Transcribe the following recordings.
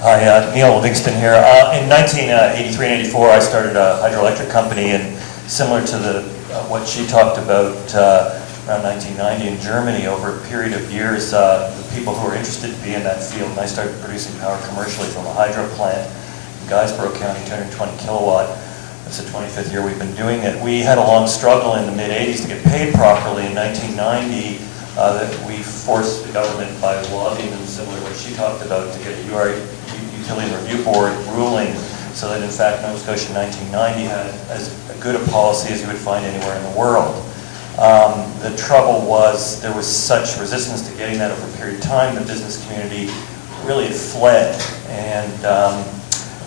Hi, Neal Livingston here. In 1983 and 84, I started a hydroelectric company, and similar to what she talked about around 1990 in Germany, over a period of years, the people who were interested to be in that field, and I started producing power commercially from a hydro plant in Guysborough County, 220 kilowatt. It's the 25th year we've been doing it. We had a long struggle in the mid-80s to get paid properly. In 1990, we forced the government by lobbying them, similar to what she talked about, to get a Utility Review Board ruling, so that in fact Nova Scotia in 1990 had as good a policy as you would find anywhere in the world. The trouble was there was such resistance to getting that over a period of time, the business community really had fled. And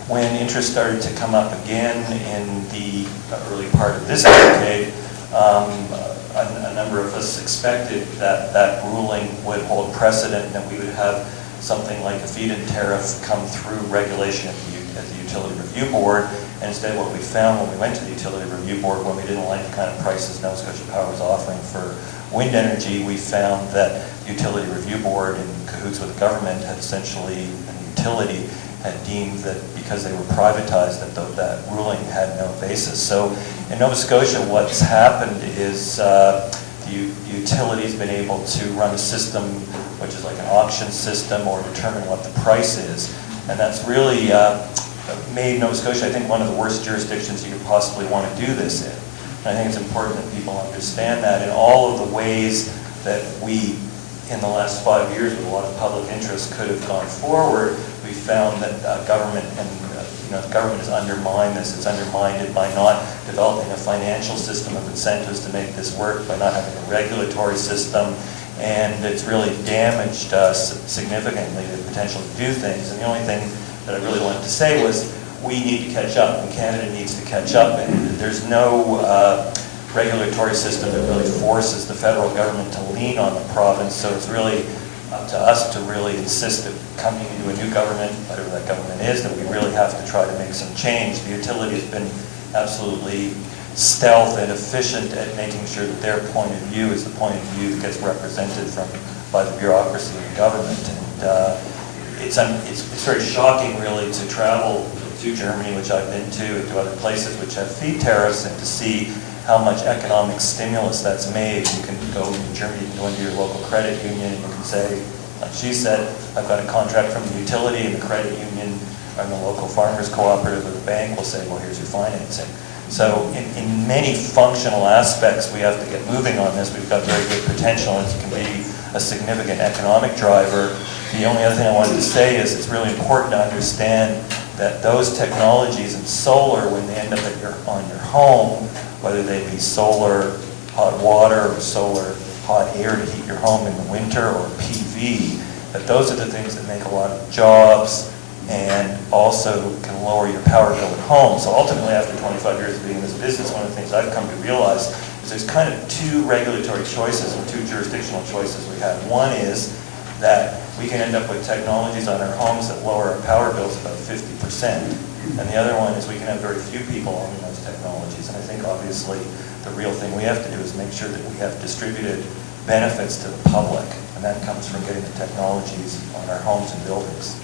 when interest started to come up again in the early part of this decade, a number of us expected that that ruling would hold precedent and that we would have something like a feed-in tariff come through regulation at the Utility Review Board. And instead what we found when we went to the Utility Review Board, when we didn't like the kind of prices Nova Scotia Power was offering for wind energy, we found that the Utility Review Board, in cahoots with the government, had essentially, and the utility had deemed that because they were privatized that ruling had no basis. So in Nova Scotia what's happened is the utility's been able to run a system which is like an auction system or determine what the price is. And that's really made Nova Scotia, I think, one of the worst jurisdictions you could possibly want to do this in. And I think it's important that people understand that in all of the ways that we, in the last 5 years, with a lot of public interest, could have gone forward. We found that government and the government has undermined this. It's undermined it by not developing a financial system of incentives to make this work, by not having a regulatory system, and it's really damaged significantly the potential to do things. And the only thing that I really wanted to say was we need to catch up, and Canada needs to catch up, and there's no regulatory system that really forces the federal government to lean on the province, so it's really up to us to really insist that coming into a new government, whatever that government is, that we really have to try to make some change. The utility has been absolutely stealth and efficient at making sure that their point of view is the point of view that gets represented by the bureaucracy of the government. And it's very shocking, really, to travel to Germany, which I've been to other places which have feed tariffs, and to see how much economic stimulus that's made. You can go to Germany, you can go into your local credit union, and you can say, like she said, I've got a contract from the utility, and the credit union and the local farmers cooperative or the bank will say, well, here's your financing. So in many functional aspects, we have to get moving on this. We've got very good potential, and it can be a significant economic driver. The only other thing I wanted to say is it's really important to understand that those technologies in solar, when they end up on your home, whether they be solar hot water or solar hot air to heat your home in the winter, or PV, that those are the things that make a lot of jobs and also can lower your power bill at home. So ultimately, after 25 years of being in this business, one of the things I've come to realize is there's kind of two regulatory choices and two jurisdictional choices we have. One is that we can end up with technologies on our homes that lower our power bills about 50%. And the other one is we can have very few people owning those technologies. And I think obviously the real thing we have to do is make sure that we have distributed benefits to the public. And that comes from getting the technologies on our homes and buildings.